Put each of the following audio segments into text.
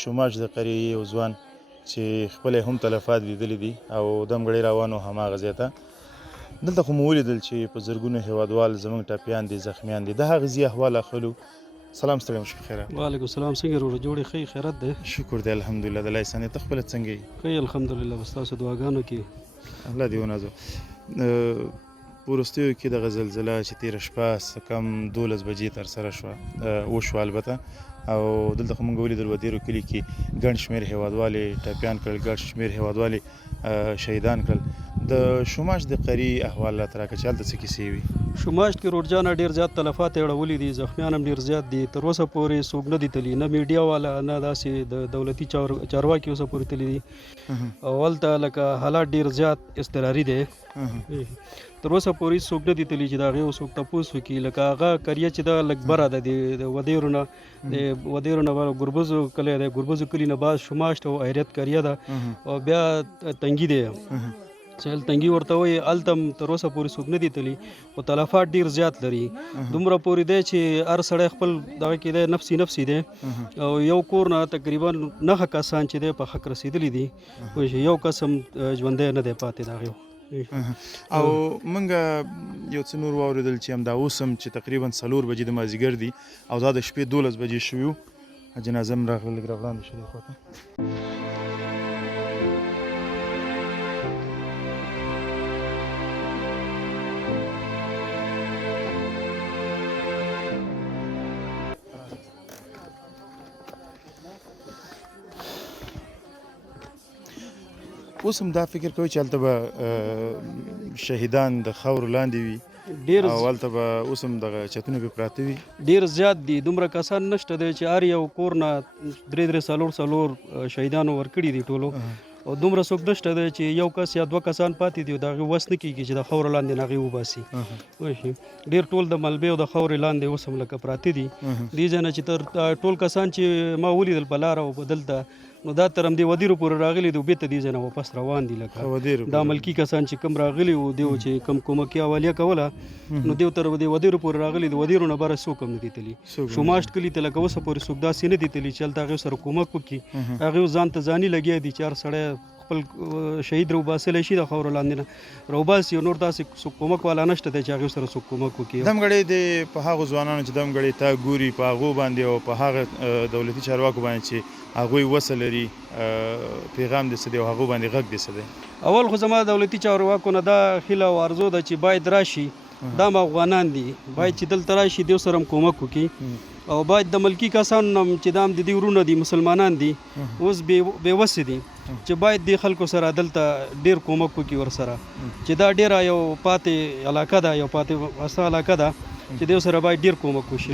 شوماج د قریې یو ځوان چې خپل هم تلفات لیدلي دي او دمګړی روانو هماغه ځای ته. دلته خو مو ولیدل چې په زرګونو هیوادوال زموږ ټپیان دي، زخمیان دي. د هغه ځای احوال اخلو. سلام ستړی مو شو بخیره. وعلیکم السلام. څنګه وروره جوړې ښه خیرات دی؟ شکر دی الحمدلله. د الله احسان دی. ته خپله څنګه یې؟ ښه الحمدلله. بس تاسو دعاګانو کې الله دې ونازو. په وروستیو کې دغه زلزله چې تېره شپه څه کم 12 بجې ترسره شوه وشوه البته، او دلته خو موږ ولیدل ودېرو کلي کې ګڼ شمېر هیوادوال یې ټپیان کړل، ګڼ شمېر هیوادوال یې شهیدان کړل. د شوماج د قریې احوال راته راکړه چې هلته څه کیسې وي؟ شوماج کې روډجانه ډېر زیات تلفات یې اړولي دي، زخمیان هم ډېر زیات دي. تر اوسه پورې څوک نه دي تللي، نه میډیا والا نه داسې د دولتي چارواکي اوسه پورې تللي دي. او هلته لکه حالات ډېر زیات اضطراري دی. تر اوسه پورې څوک نه دي تللي چې د هغې څوک تپوس وکړي. لکه هغه قریه چې ده لږ بره ده د ودېرو نه، د ودېرو نه ګربزو کلی دی، ګربزو کلي نه بعد شوماج ته اهریت قریه ده او بیا تنګي دی سهل تنګي ورته وایي. هلته هم تر اوسه پورې څوک نه دي تللي، خو تلفات ډېر زیات لري. دومره پورې دی چې هر سړی خپل دغه کې دی نفسي نفسي دی. او یو کور نه تقریبا 9 کسان چې دی په حق رسېدلي دي. یو کس هم ژوندی نه دی پاتې د هغې. او موږ یو څه نور واورېدل چې همدا اوس هم چې تقریبا 4 بجې د مازدیګر دي او دا د شپې 12 بجې شوي وو. جنازه هم راغله لږ راوړاندې شو دې خوا ته. اوس هم دا فکر کوي چې هلته به شهیدان د خاورو لاندې وي او هلته به اوس هم دغه چتونه پرې پراته وي. ډېر زیات دي. دومره کسان نشته دی چې هر یو کور نه 3-4 شهیدانو ورکړي دي ټولو. او دومره څوک نشته دی چې یو کس یا 2 کسان پاتې دي او د هغې وس نه کېږي چې د خاورو لاندې نه هغې وباسي. ډېر ټول د ملبې او د خاورې لاندې اوس هم لکه پراته دي. دې ځای نه چې تر ټول کسان چې ما ولیدل په لاره او په دلته، نو دا تر همدې ودیرو پورې راغلي دي او بېرته دې ځای نه واپس روان دي. لکه دا ملکي کسان چې کوم راغلي وو، دیو چې کوم کومکي حوالیه کوله، نو دیو تر دې ودیرو پورې راغلي دي. ودیرو نه بره څوک هم نه دي تللي. شوماج کلي ته لکه اوسه پورې څوک داسې نه دي تللي چې هلته هغې سره کومک وکړي. هغې ځان ته ځاني لګیا دي چې هر سړی خپل شهید راوباسلی شي د خاورو لاندې نه راوباسي. او نور داسې څوک کومک والا نشته دی چې هغې سره څوک کومک وکړي. دمګړی د په هغو ځوانانو چې دمګړی ته ګوري په هغو باندې او په هغه دولتي چارواکو باندې چې هغوی وسه لري، پیغام دې څه دی او هغو باندې غږ دې څه دی؟ اول خو زما دولتي چارواکو نه دا هیله او ارزو ده چې باید راشي. دا افغانان دي، باید چې دلته راشي، دیو سره هم کومک وکړي. او باید د ملکي کسانو نه چې دا هم د دې ورونه دي، مسلمانان دي، اوس بې وسې دي، چې باید دې خلکو سره دلته ډېر کومک وکړي ورسره. چې دا ډېره یو پاتې علاقه ده، یو پاتې واسطه علاقه ده چې دیو سره باید ډېر کومک وشي.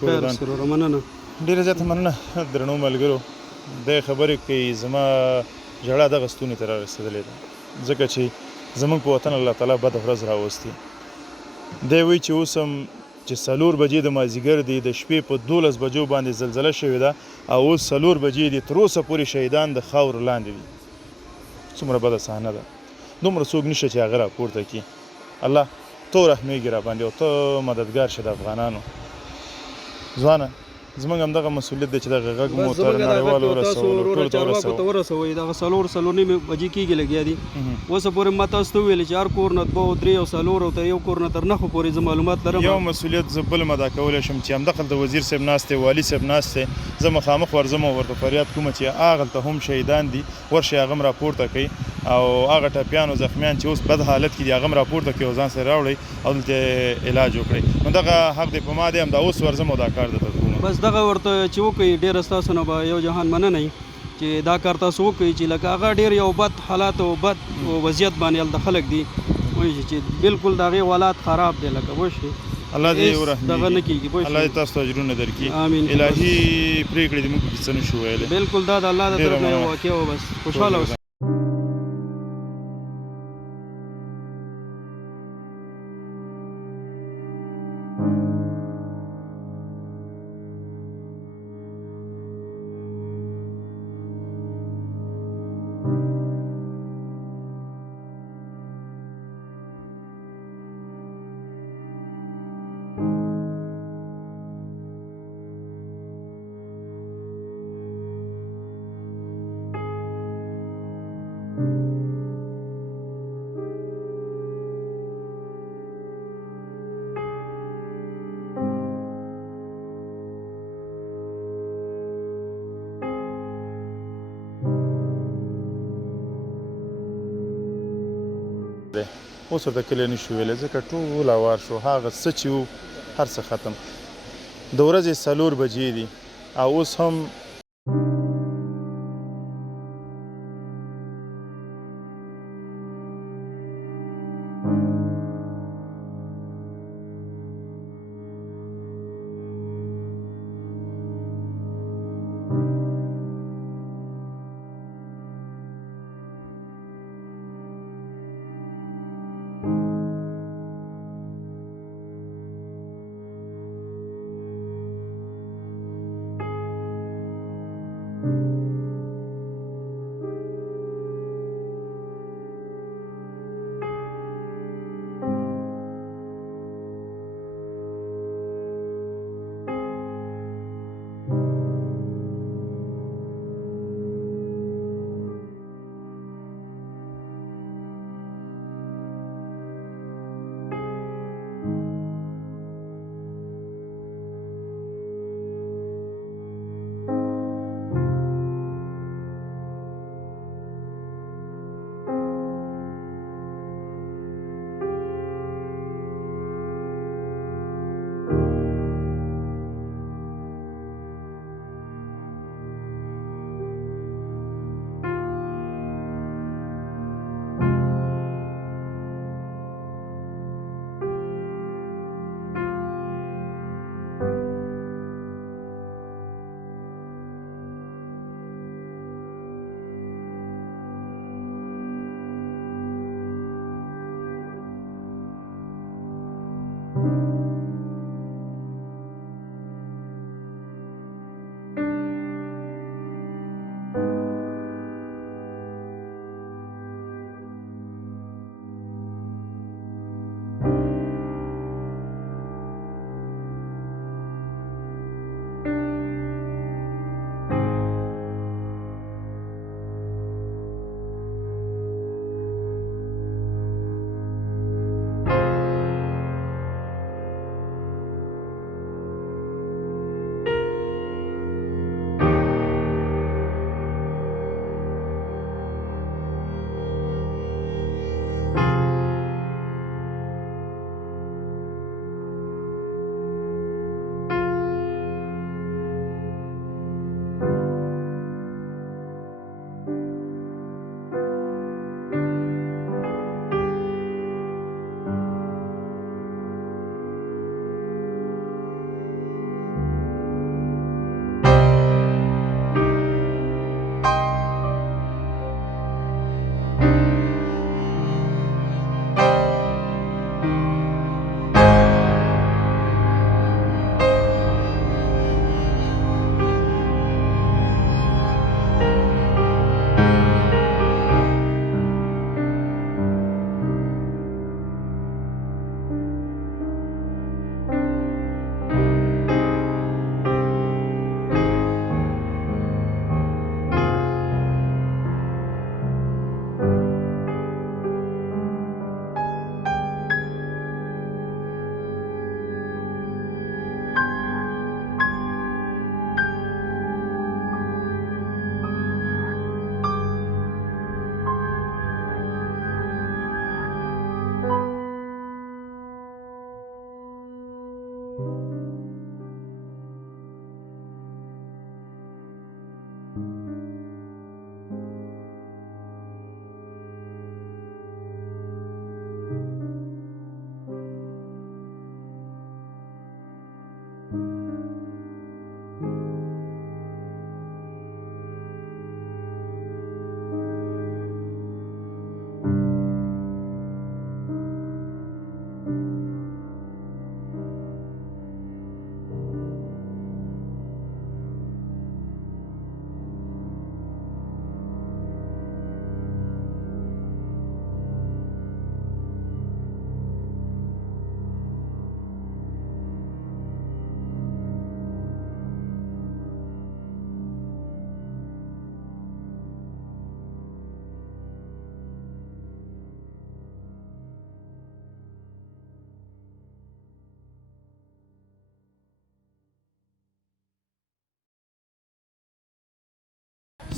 خیر سروره، مننه. ډېره زیاته مننه درنو ملګرو. د خبرې کوي زما ژړا دغه ستوني ته رارسېدلې ده، ځکه چې زموږ په وطن الله تعالی بده ورځ راوستې. دی وایي چې اوس هم چې 4 بجې د مازدیګر دي، د شپې په 12 بجو باندې زلزله شوې ده او اوس 4 بجې دي، تر اوسه پورې شهیدان د خاورو لاندې دي. څومره بده صحنه ده. دومره څوک نشته چې هغه راپورته کړي. الله تو رحمېږي را باندې او ته مددګار شه د افغانانو. ځوانه زموږ همدغه مسؤلیت دی چې دغه غږ مو تر نړیوالو ورسولو، ټولو ته ورسوئ. دغه 4 بجې کېږي لګیا دي. اوسه پورې ما تاسو ته وویلې چې هر کور نه 2 3 او 4 او تر یو کور نه تر 9 پورې زه معلومات لرم. یو مسؤلیت زه بل ادا کولی شم چې همدغلته وزیر صاحب ناست دی، والي صاحب ناست دی، زه مخامخ ورځم او ورته فریاد کوم چې هغلته هم شهیدان دي، ورشئ هغه هم راپورته کوي. او هغه ټپیان او زخمیان چې اوس بد حالت کې دي هغه هم راپورته کړي او ځان سره راوړئ او دلته علاج وکړئ. نو دغه حق دی په ما دی، همدا اوس ورځم او دا کار درته کوم. بس دغه ورته چې وکړئ. ډېره ستاسو نه به یو جهان مننه چې دا کار تاسو وکړئ چې لکه هغه ډېر یو بد حالات او بد وضعیت باندې هلته خلک دي چې بالکل د هغې حالات خراب دی. لکه وشي الله دې ورحمېږي، دغه نه کېږي. الله دې تاسو ته اجرونه درکړي. امین. الهي پرېکړې دې موږ پکې څه نه شو ویلی. بالکل دا د الله د طرف نه یو واقعه وه. بس خوشحاله اوسئ. دی اوس ورته کلی نه شو ویلی ځکه ټول هوار شو هغه څه چې وو هر څه ختم د ورځې 4 بجې دي او اوس هم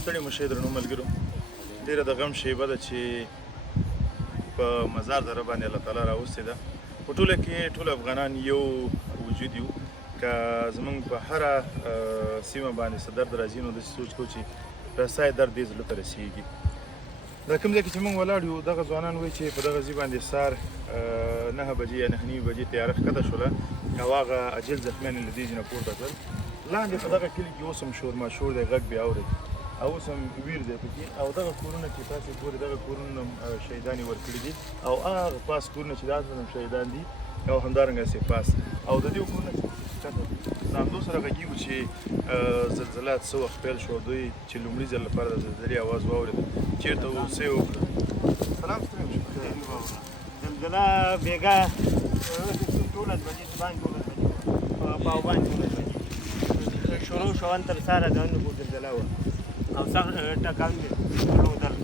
ستړي مه شئ درنو ملګرو ډېره د غم شیبه ده چې په مزار دره باندې الله تعالی راوستې ده. په ټوله کې ټول افغانان یو وجود یو. که زمونږ په هره سیمه باندې څه درد راځي نو داسې سوچ کوو چې رسای درد دې زړه ته رسېږي. دا کوم ځای کې چې موږ ولاړ یو دغه ځوانان وایي چې په دغه ځای باندې سهار 9 بجې یا 9:30 بجې تیاره ښکته شوله او هغه عاجل زخمیان یې له دې ځای نه پورته کړل. لاندې په دغه کلي کې اوس هم شور ماشور دی، غږ بې اورئ او اوس هم ویر دی پکې. او دغه کورونه چې تاسې ګورئ دغه کورونه هم شهیدان یې ورکړي دي او هغه پاس کورونه چې دا هم شهیدان دي او همدارنګه هسې پاس. او د دې کورونه چې همدو سره غږېږو چې زلزله څه وخت پیل شو. دوی چې لومړي ځل لپاره د زلزلې اواز واورېد چېرته وو څه یې وکړل. سلام زلزله بېګا 12 بجې باندې 12 بجې په باندې 12 بجې شروع شو تر سهاره د نو زلزله وه او سخت ټکان دي ولودل.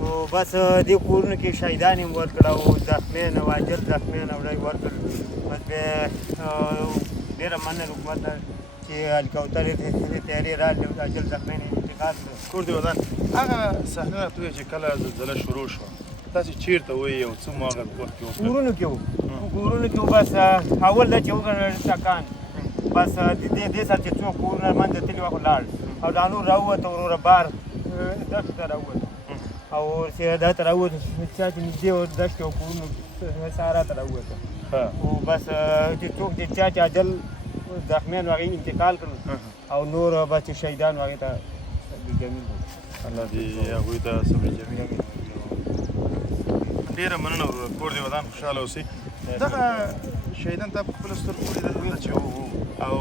نو بس دې کورونو کې شهیدان یې ورکړه او زخمیان او عاجل زخمیان او دوی ورکړل. بس بیا ډېره مننه حکومت ته چې هلیکاپټر یې تیارې راغلې او عاجل زخمیان یې انتقال کړل. کور دې ودان هغه صحنه راته ووایه چې کله زلزله شروع شوه تاسې چېرته وئ او څه مو هغه وخت کې وکړل؟ کورونو کې وو کورونو کې وو. بس اول دا چې وګڼل ټکان بس دې سره چې څو کورونه منځه تللي وه خو لاړ او دا نور راووته وروره بار دښتو ته راووته او سیدا ته راووته چا چې نږدې و دښتې او کورونو سهارا ته راووته. او بس چې څوک چې چا چې عاجل زخمیان هغې انتقال کړل او نور بس چې شهیدان هغې ته جمیل الله دې هغوی ته صبر جمیل. ډېره مننه وروره، کور دې ودان خوشحاله اوسئ. دغه شهیدان تا په خپلو سترګو ولیدل دلته چې وو او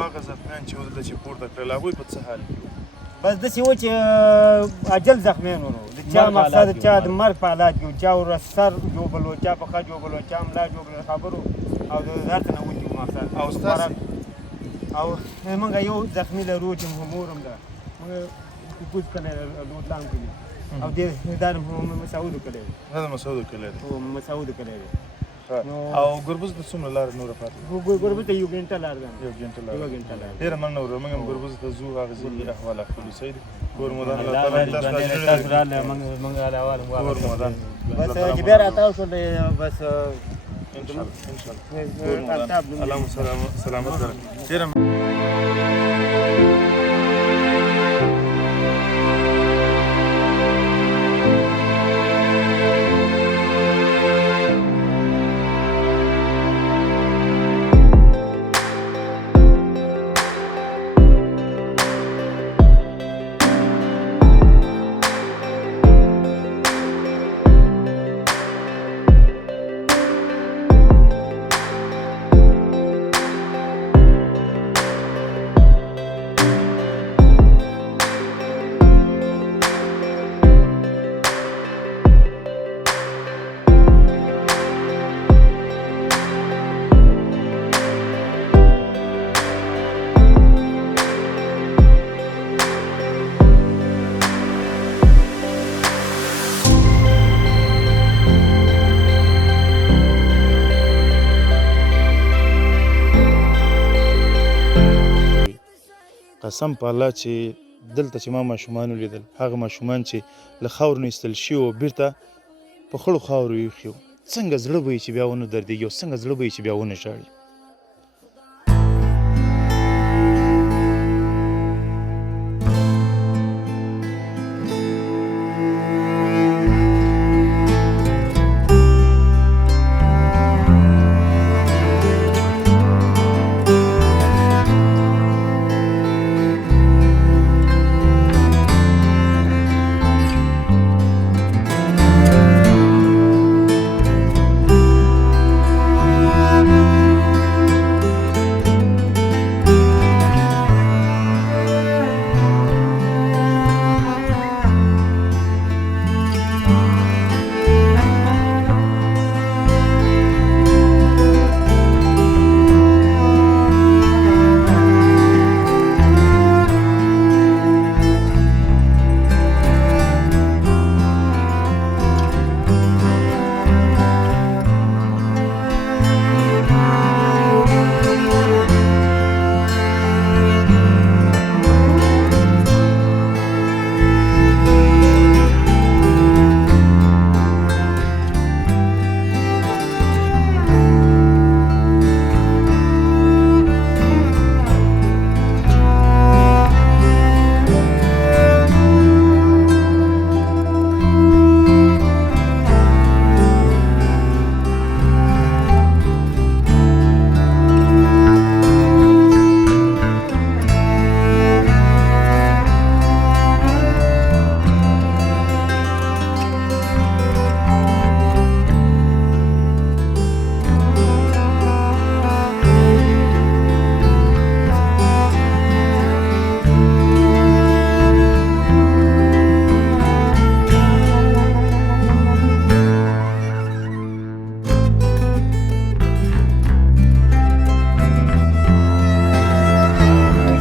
هغه زخمیان چې وو دلته چې پورته کړل هغوی په څه حال کې وو؟ بس داسې وو چې عاجل زخمیان وو. د چا مقصد چا د مرګ په حالات کې وو، چا ور سر جوبل وو، چا پښه جوبل وو، چا ملا جوبل خبرو او د هر څه نه وتي وو مقصد. او ستاسې او موږ یو زخمي لرو چې مور هم ده موږ کوز کلی لوټلام کلي او دې دا مسعودو کلی دی. دا د مسعودو کلی دی. مسعودو کلی دی. او ګربز ته څومره لاره نوره پاتې ده؟ ګربز ته 1 غنټه لار ده. 1 غنټه لاره. ډېره مننه وروره، موږ هم ګربز ته ځو هغه ځي احوال اخلو. صحیح دی. کور مو ودان الله تعالی تاسو راغلی موږ احوال کور مو ودان بس چې بیا راتاو شو بس ان شاء الله کور مو ودان الله مو سلامت درکړي. ډېره قسم په الله چې دلته چې ما ماشومان ولیدل هغه ماشومان چې له خاورو نه ایستل شوي وو بېرته په خړو خاورو ایښي وو څنګه زړه به یې چې بیا ونه دردېږي او څنګه زړه به یې چې بیا ونه ژاړي.